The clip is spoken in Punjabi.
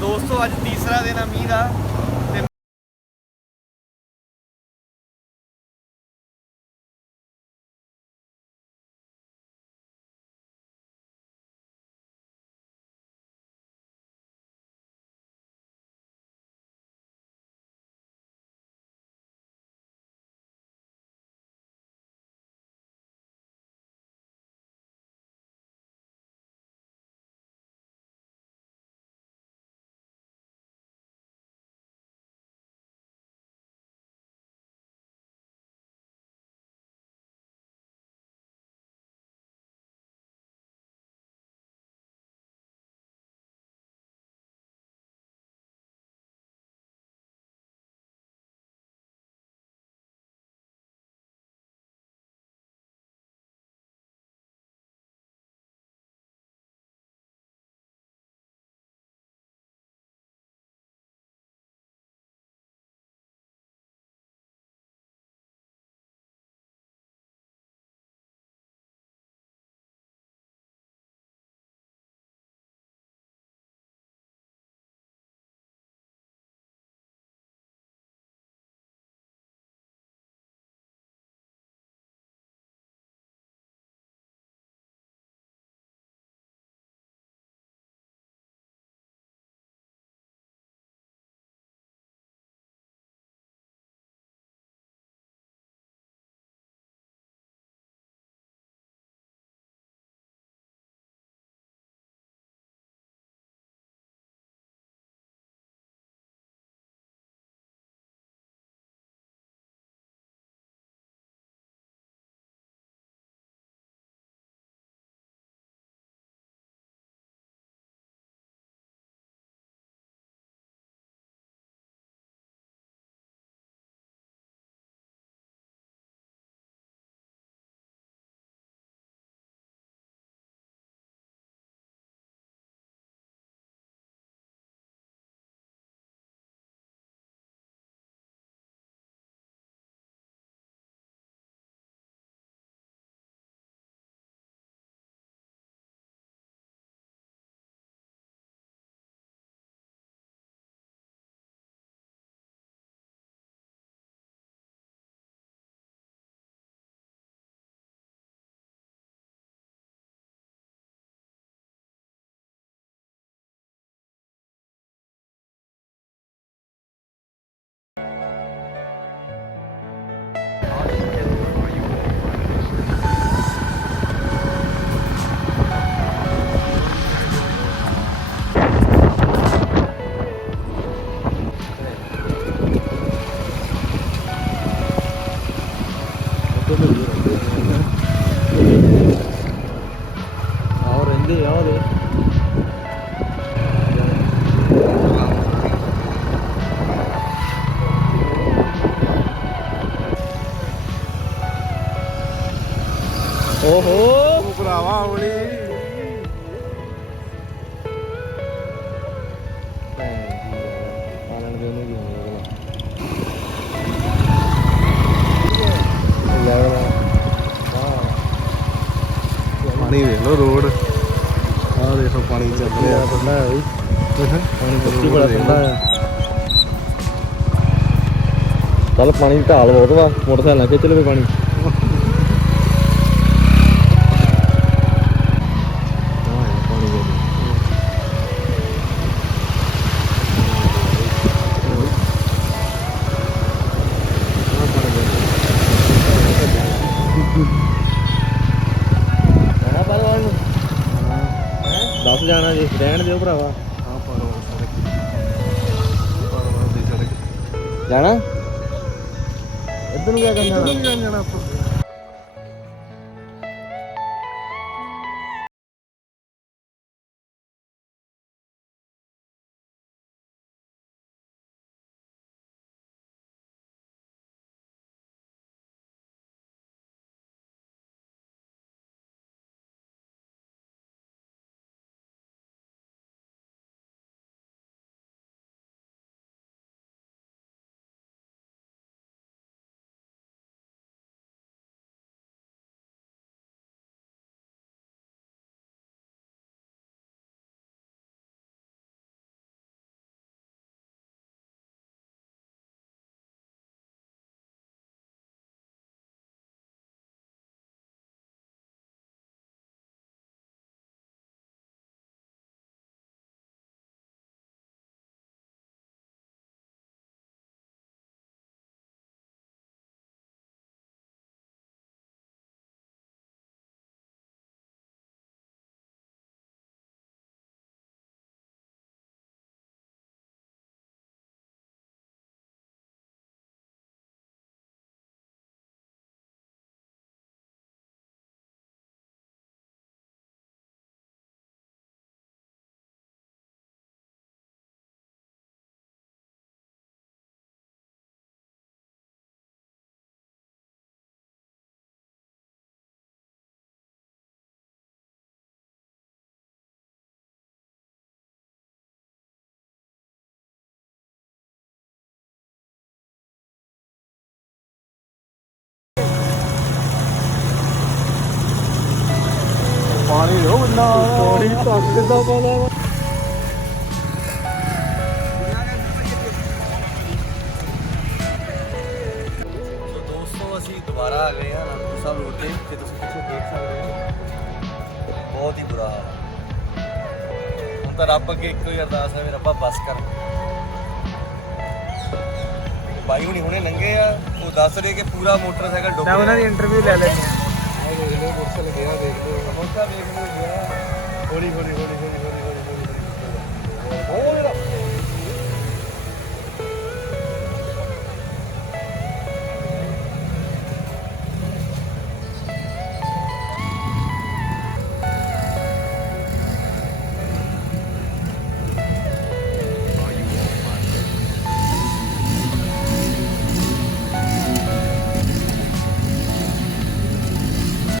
ਦੋਸਤੋ ਅੱਜ ਤੀਸਰਾ ਦਿਨ ਆ ਮੀਂਹ ਦਾ ਤੇ ਆਹ ਰਹਿੰਦੇ ਆ ਉਹਦੇ ਓਹੋ ਉਹ ਭਰਾਵਾ ਹੌਲੀ ਆਲਣ ਦੇ ਉਹਨੂੰ ਵੀ ਹੋਣਾ ਪਾਣੀ ਵੇਖ ਲਓ ਰੋਡ ਆਹ ਦੇਖੋ ਪਾਣੀ ਚੱਲ ਰਿਹਾ ਠੰਡਾ ਹੈ ਬਈ ਪਾਣੀ ਸੱਚੀ ਬੜਾ ਠੰਡਾ ਆ ਚੱਲ ਪਾਣੀ ਦੀ ਢਾਲ ਬਹੁਤ ਵਾ ਮੋਟਰਸਾਈਕਲ ਨਾਲ ਖਿੱਚ ਲਵੇ ਪਾਣੀ ਦੱਸ ਜਾਣਾ ਜੀ ਰਹਿਣ ਦਿਓ ਭਰਾਵਾ ਹਾਂ ਪਰਵਾਰ ਦੀ ਸੜਕ ਜਾਣਾ ਇੱਧਰ ਨੂੰ ਕਿਆ ਕਰਨ ਜਾਣਾ ਨਹੀਂ ਜਾਣਾ ਆਪਾਂ ਪੌੜੀ ਧੱਕ ਕਿੱਦਾਂ ਪਾਉਂਦਾ ਵਾ ਸੋ ਦੋਸਤੋ ਅਸੀਂ ਦੁਬਾਰਾ ਆ ਗਏ ਹਾਂ ਅਨੰਦਪੁਰ ਸਾਹਿਬ ਰੋਡ ਤੇ ਜੇ ਤੁਸੀਂ ਪਿੱਛੇ ਦੇਖ ਸਕਦੇ ਹੋ ਬਹੁਤ ਹੀ ਬੁਰਾ ਹਾਲ ਹੈ ਹੁਣ ਤਾਂ ਰੱਬ ਅੱਗੇ ਇੱਕੋ ਹੀ ਅਰਦਾਸ ਹੈ ਵੀ ਰੱਬਾ ਬੱਸ ਕਰ ਬਾਈ ਹੁਣੀ ਹੁਣੇ ਲੰਘੇ ਆ ਉਹ ਦੱਸ ਰਹੇ ਕਿ ਪੂਰਾ ਮੋਟਰਸਾਈਕਲ ਡੁੱਬ ਮੈਂ ਉਹਨਾਂ ਦੀ ਇੰਟਰਵਿਊ ਲੈ ਲੈਂਦੇ ਆਹ ਦੇਖ ਲਓ ਮੋਟਰਸਾਈਕਲ ਗਿਆ ਦੇਖ ਲਓ ਮੋਟਰਸਾਈਕਲ ਵੇਖ ਲਓ ਹੌਲੀ ਹੌਲੀ ਹੌਲੀ